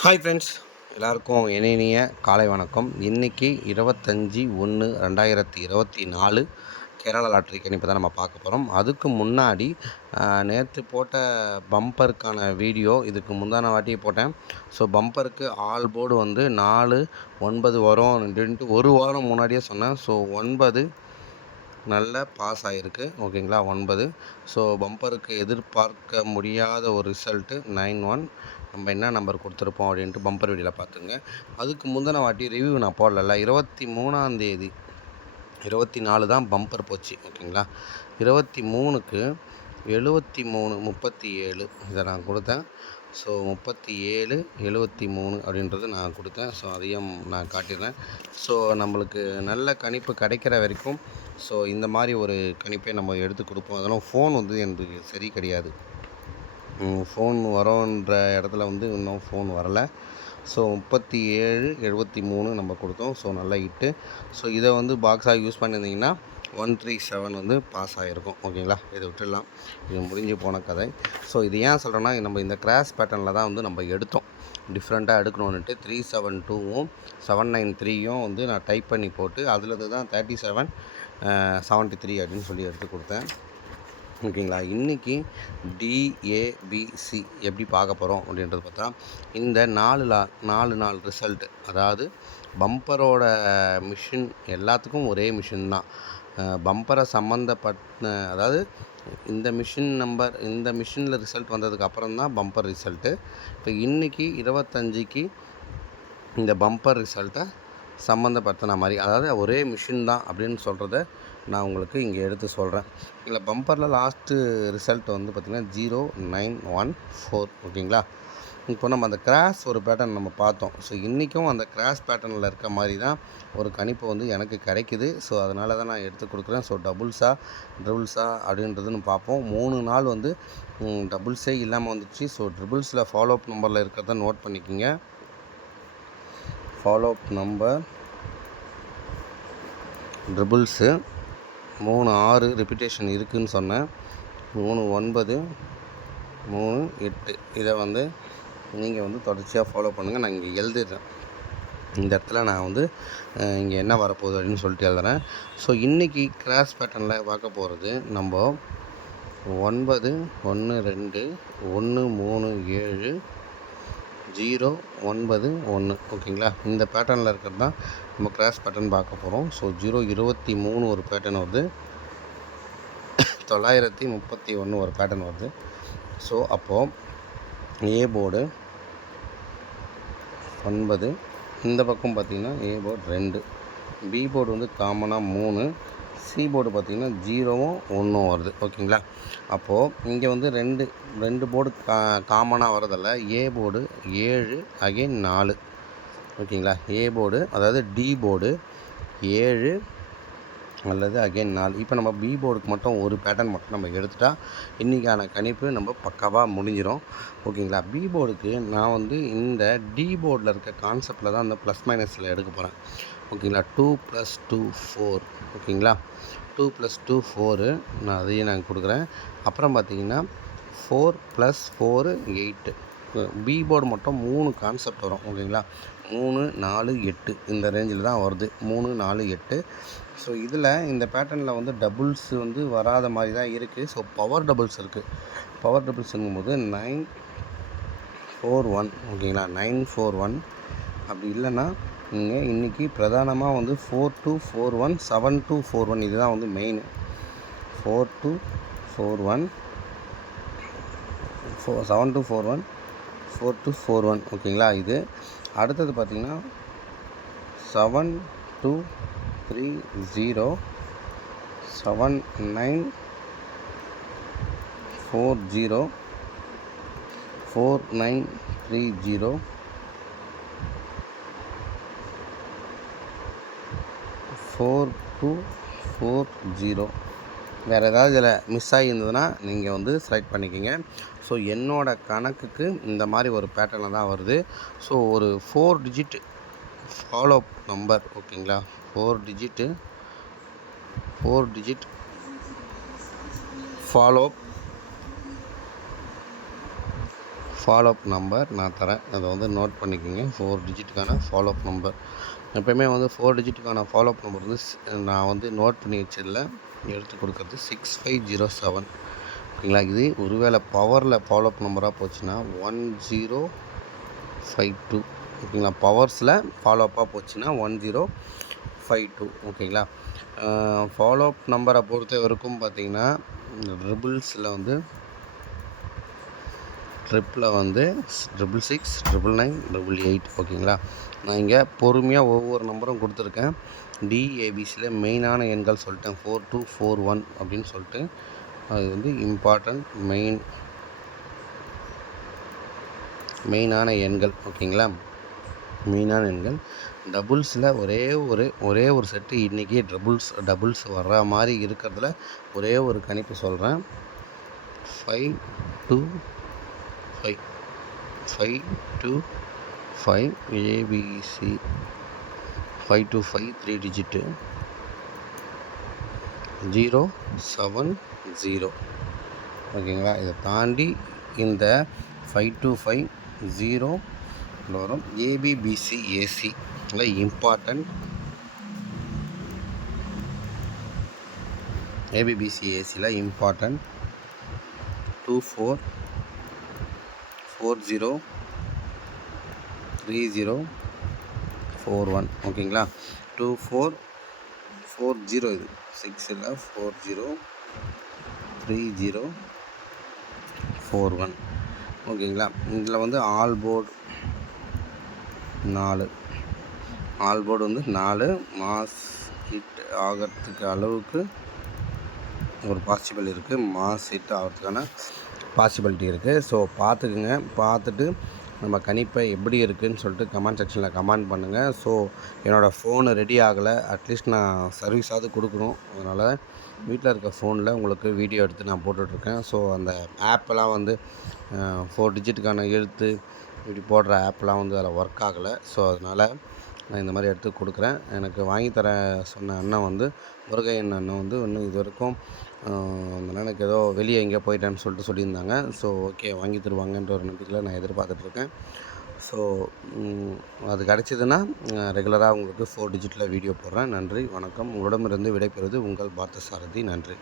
Hi friends எல்லாருக்கும் இணைய காலை வணக்கம். இன்றைக்கி இருபத்தஞ்சி ஒன்று ரெண்டாயிரத்தி இருபத்தி நாலு கேரளா லாட்ரி கணிப்பு தான் நம்ம பார்க்க போகிறோம் அதுக்கு முன்னாடி நேற்று போட்ட பம்பருக்கான வீடியோ இதுக்கு முந்தான வாட்டியே போட்டேன். ஸோ பம்பருக்கு ஆல் போர்டு வந்து நாலு ஒன்பது வரும் அப்படின்ட்டு ஒரு வாரம் முன்னாடியே சொன்னேன். ஸோ ஒன்பது நல்ல பாஸ் ஆகிருக்கு ஓகேங்களா? ஒன்பது. ஸோ பம்பருக்கு எதிர்பார்க்க முடியாத ஒரு ரிசல்ட்டு நைன் ஒன் நம்ம என்ன நம்பர் கொடுத்துருப்போம் அப்படின்ட்டு பம்பர் வீடியில் பார்த்துங்க. அதுக்கு முந்தின வாட்டி ரிவ்யூ நான் போடல இருபத்தி மூணாந்தேதி இருபத்தி நாலு தான் பம்பர் போச்சு. ஓகேங்களா? இருபத்தி மூணுக்கு எழுபத்தி மூணு முப்பத்தி ஏழு இதை நான் கொடுத்தேன். ஸோ முப்பத்தி ஏழு எழுபத்தி மூணு அப்படின்றது நான் கொடுத்தேன். ஸோ அதையும் நான் காட்டிடுறேன். ஸோ நம்மளுக்கு நல்ல கணிப்பு கிடைக்கிற வரைக்கும் ஸோ இந்த மாதிரி ஒரு கணிப்பை நம்ம எடுத்து கொடுப்போம். அதெல்லாம் ஃபோன் வந்து எனக்கு சரி கிடையாது. ஃபோன் வரோன்ற இடத்துல வந்து இன்னும் ஃபோன் வரலை. ஸோ முப்பத்தி ஏழு எழுபத்தி மூணு நம்ம கொடுத்தோம். ஸோ நல்லா ஹிட்டு ஸோ இதை வந்து பாக்ஸாக யூஸ் பண்ணியிருந்தீங்கன்னா ஒன் த்ரீ செவன் வந்து பாஸ் ஆகிருக்கும் ஓகேங்களா? இதை விட்டுடலாம். இது முடிஞ்சு போன கதை. ஸோ இது ஏன் சொல்கிறேன்னா நம்ம இந்த கிராஸ் பேட்டர்னில் தான் வந்து நம்ம எடுத்தோம். டிஃப்ரெண்ட்டாக எடுக்கணும்னுட்டு த்ரீ செவன் டூவும் செவன் நைன் த்ரீயும் வந்து நான் டைப் பண்ணி போட்டு அதுலேருந்து தான் தேர்ட்டி செவன் செவன்ட்டி த்ரீ அப்படின்னு சொல்லி எடுத்து கொடுத்தேன். ஓகேங்களா? இன்றைக்கி டிஏபிசி எப்படி பார்க்க போகிறோம் அப்படின்றது பார்த்தா இந்த நாலு லா நாலு நாலு ரிசல்ட் அதாவது பம்பரோட மிஷின் எல்லாத்துக்கும் ஒரே மிஷின் தான். பம்பரை சம்மந்தப்பட்ட அதாவது இந்த மிஷின் நம்பர் இந்த மிஷினில் ரிசல்ட் வந்ததுக்கு அப்புறம் தான் பம்பர் ரிசல்ட்டு. இப்போ இன்றைக்கி இருபத்தஞ்சிக்கு இந்த பம்பர் ரிசல்ட்டை சம்மந்தப்படுத்தின மாதிரி அதாவது ஒரே மிஷின் தான் அப்படின்னு சொல்கிறத நான் உங்களுக்கு இங்கே எடுத்து சொல்கிறேன் இல்லை பம்பரில் லாஸ்ட்டு ரிசல்ட் வந்து பார்த்திங்கன்னா ஜீரோ நைன் ஒன் ஃபோர் ஓகேங்களா? இப்போ நம்ம அந்த கிராஸ் ஒரு பேட்டர்ன் நம்ம பார்த்தோம். ஸோ இன்றைக்கும் அந்த கிராஸ் பேட்டர்னில் இருக்க மாதிரி தான் ஒரு கணிப்பு வந்து எனக்கு கிடைக்குது. ஸோ அதனால தான் நான் எடுத்து கொடுக்குறேன். ஸோ டபுள்ஸா ட்ரிபிள்ஸா அப்படின்றதுன்னு பார்ப்போம். மூணு நாள் வந்து டபுள்ஸே இல்லாமல் வந்துச்சு. ஸோ ட்ரிபிள்ஸில் ஃபாலோ அப் நம்பரில் இருக்கிறத நோட் பண்ணிக்கிங்க. ஃபாலோ அப் நம்பர் ட்ரிபிள்ஸு மூணு ஆறு ரிப்பிட்டேஷன் இருக்குதுன்னு சொன்னேன். மூணு ஒன்பது மூணு எட்டு. இதை வந்து நீங்கள் வந்து தொடர்ச்சியாக ஃபாலோ பண்ணுங்கள் நான் இங்கே எழுதிடுறேன். இந்த இடத்துல நான் வந்து இங்கே என்ன வரப்போகுது அப்படின்னு சொல்லிட்டு எழுதுறேன். ஸோ இன்றைக்கி கிராஸ் பேட்டர்னில் பார்க்க போகிறது நம்ம ஒன்பது ஒன்று ரெண்டு ஒன்று மூணு ஏழு ஜீரோ ஒன்பது ஒன்று ஓகேங்களா? இந்த பேட்டர்னில் இருக்கிறது தான் நம்ம கிராஸ் பேட்டர்ன் பார்க்க போகிறோம் ஸோ ஜீரோ இருபத்தி மூணு ஒரு பேட்டர்ன் வருது. தொள்ளாயிரத்தி முப்பத்தி ஒன்று ஒரு பேட்டர்ன் வருது. ஸோ அப்போது ஏ போர்டு ஒன்பது. இந்த பக்கம் பார்த்திங்கன்னா ஏ போர்டு ரெண்டு. பி போர்டு வந்து காமனாக மூணு. சி போர்டு பார்த்திங்கன்னா ஜீரோவும் ஒன்றும் வருது. ஓகேங்களா? அப்போது இங்கே வந்து ரெண்டு ரெண்டு போர்டு கா காமனாக வரதில்ல ஏ போர்டு ஏழு அகைன் நாலு. ஓகேங்களா? ஏ போர்டு அதாவது டி போர்டு ஏழு அல்லது அகைன் நாலு இப்போ நம்ம பி போர்டுக்கு மட்டும் ஒரு பேட்டர்ன் மட்டும் நம்ம எடுத்துட்டா இன்றைக்கான கணிப்பு நம்ம பக்காவாக முடிஞ்சிடும் ஓகேங்களா? பி போர்டுக்கு நான் வந்து இந்த டி போர்டில் இருக்க கான்செப்டில் தான் அந்த ப்ளஸ் மைனஸில் எடுக்க போகிறேன் ஓகேங்களா? டூ ப்ளஸ் டூ ஃபோர் ஓகேங்களா? டூ ப்ளஸ் டூ ஃபோரு நான் அதையும் நான் கொடுக்குறேன். அப்புறம் பார்த்தீங்கன்னா four plus four eight B board மட்டும் மூணு கான்செப்ட் வரும். ஓகேங்களா? மூணு நாலு எட்டு. இந்த ரேஞ்சில் தான் வருது. மூணு நாலு எட்டு. ஸோ இதில் இந்த பேட்டர்னில் வந்து டபுள்ஸ் வந்து வராத மாதிரி தான் இருக்குது ஸோ பவர் டபுள்ஸ் இருக்குது பவர் டபுள்ஸுங்கும்போது நைன் ஃபோர் ஒன் ஓகேங்களா நைன் ஃபோர் ஒன் அப்படி இல்லைன்னா நீங்கள் இன்றைக்கி பிரதானமாக வந்து four two four one seven two four one இதுதான் வந்து main four two four one four seven two four one four two four one ஓகேங்களா இது அடுத்தது பார்த்திங்கன்னா seven two three zero seven nine four zero four nine three zero four two four zero வேறு ஏதாவது இதில் miss ஆகியிருந்ததுன்னா நீங்கள் வந்து select பண்ணிக்கிங்க. ஸோ என்னோடய கணக்குக்கு இந்த மாதிரி ஒரு பேட்டர்னில் தான் வருது. ஸோ ஒரு ஃபோர் டிஜிட் ஃபாலோ நம்பர் ஓகேங்களா four digit four digit follow follow up number நான் தரேன். அதை வந்து நோட் பண்ணிக்கோங்க. ஃபோர் டிஜிட்டுக்கான ஃபாலோஅப் நம்பர் எப்போயுமே வந்து ஃபோர் டிஜிட்டுக்கான ஃபாலோஅப் நம்பர் வந்து நான் வந்து நோட் பண்ணி வச்சிடல எடுத்து கொடுக்குறது. சிக்ஸ் ஃபைவ் ஜீரோ செவன் ஓகேங்களா? இது ஒருவேளை பவரில் ஃபாலோஅப் நம்பராக போச்சுன்னா ஒன் ஜீரோ ஃபைவ் டூ ஓகேங்களா? பவர்ஸில் ஃபாலோஅப்பாக போச்சுன்னா ஒன் ஜீரோ ஃபைவ் டூ ஓகேங்களா? ஃபாலோஅப் நம்பரை பொறுத்த வரைக்கும் பார்த்தீங்கன்னா ட்ரிபிள்ஸில் வந்து ட்ரிப்பில் வந்து triple six triple nine triple eight ஓகேங்களா? நான் இங்கே பொறுமையாக ஒவ்வொரு நம்பரும் கொடுத்துருக்கேன். டிஏபிசியில் மெயினான எண்கள் சொல்லிட்டேன். ஃபோர் டூ ஃபோர் ஒன் அப்படின்னு சொல்லிட்டு அது வந்து இம்பார்ட்டண்ட் மெயின் மெயினான எண்கள் ஓகேங்களா? மெயினான எண்கள். டபுள்ஸில் ஒரே ஒரு ஒரே ஒரு செட்டு இன்றைக்கி டபுள்ஸ் டபுள்ஸ் வர்ற மாதிரி இருக்கிறதுல ஒரே ஒரு கணிப்பு சொல்கிறேன் five two five five two five ABC five two five three digit zero seven zero ஓகேங்களா? இதை தாண்டி இந்த ஃபைவ் டூ ஃபைவ் ஜீரோ வரும். ஏபிபிசி ஏசி இல்லை இம்பார்ட்டண்ட் ஏபிபிசி ஏசியில் important two four four zero three zero four one ஓகேங்களா two four four zero இது. Six இல்லை four zero three zero four one ஓகேங்களா இதில் வந்து ஆல் போர்டு நாலு. ஆல் போர்டு வந்து நாலு மாஸ் ஹிட் ஆகிறதுக்கு அளவுக்கு ஒரு பாசிபிள் இருக்குது மாஸ் ஹிட் ஆகிறதுக்கான பாசிபிலிட்டி இருக்குது ஸோ பார்த்துக்குங்க. பார்த்துட்டு நம்ம கணிப்பை எப்படி இருக்குதுன்னு சொல்லிட்டு கமெண்ட் செக்ஷனில் கமெண்ட் பண்ணுங்கள் ஸோ என்னோடய ஃபோனு ரெடி ஆகலை. அட்லீஸ்ட் நான் சர்வீஸாவது கொடுக்கணும். அதனால் வீட்டில் இருக்க ஃபோனில் உங்களுக்கு வீடியோ எடுத்து நான் போட்டுட்ருக்கேன். ஸோ அந்த ஆப்பெல்லாம் வந்து ஃபோர் டிஜிட்டுக்கான எழுத்து இப்படி போடுற ஆப்லாம் வந்து அதில் ஒர்க் ஆகலை. ஸோ அதனால் நான் இந்த மாதிரி எடுத்து கொடுக்குறேன். எனக்கு வாங்கி தர சொன்ன அண்ணன் வந்து முருகையன் அண்ணன் வந்து இன்னும் இது வரைக்கும் அந்த அண்ணனுக்கு ஏதோ வெளியே எங்கேயோ போயிட்டேன்னு சொல்லிட்டு சொல்லியிருந்தாங்க. ஸோ ஓகே வாங்கி தருவாங்கன்ற ஒரு நம்பிக்கையில் நான் எதிர்பார்த்துட்ருக்கேன். ஸோ அது கிடச்சிதுன்னா ரெகுலராக உங்களுக்கு ஃபோர் டிஜிட்டில் வீடியோ போடுறேன். நன்றி வணக்கம். உங்களிடமிருந்து விடைபெறுவது உங்கள் பார்த்த சாரதி நன்றி.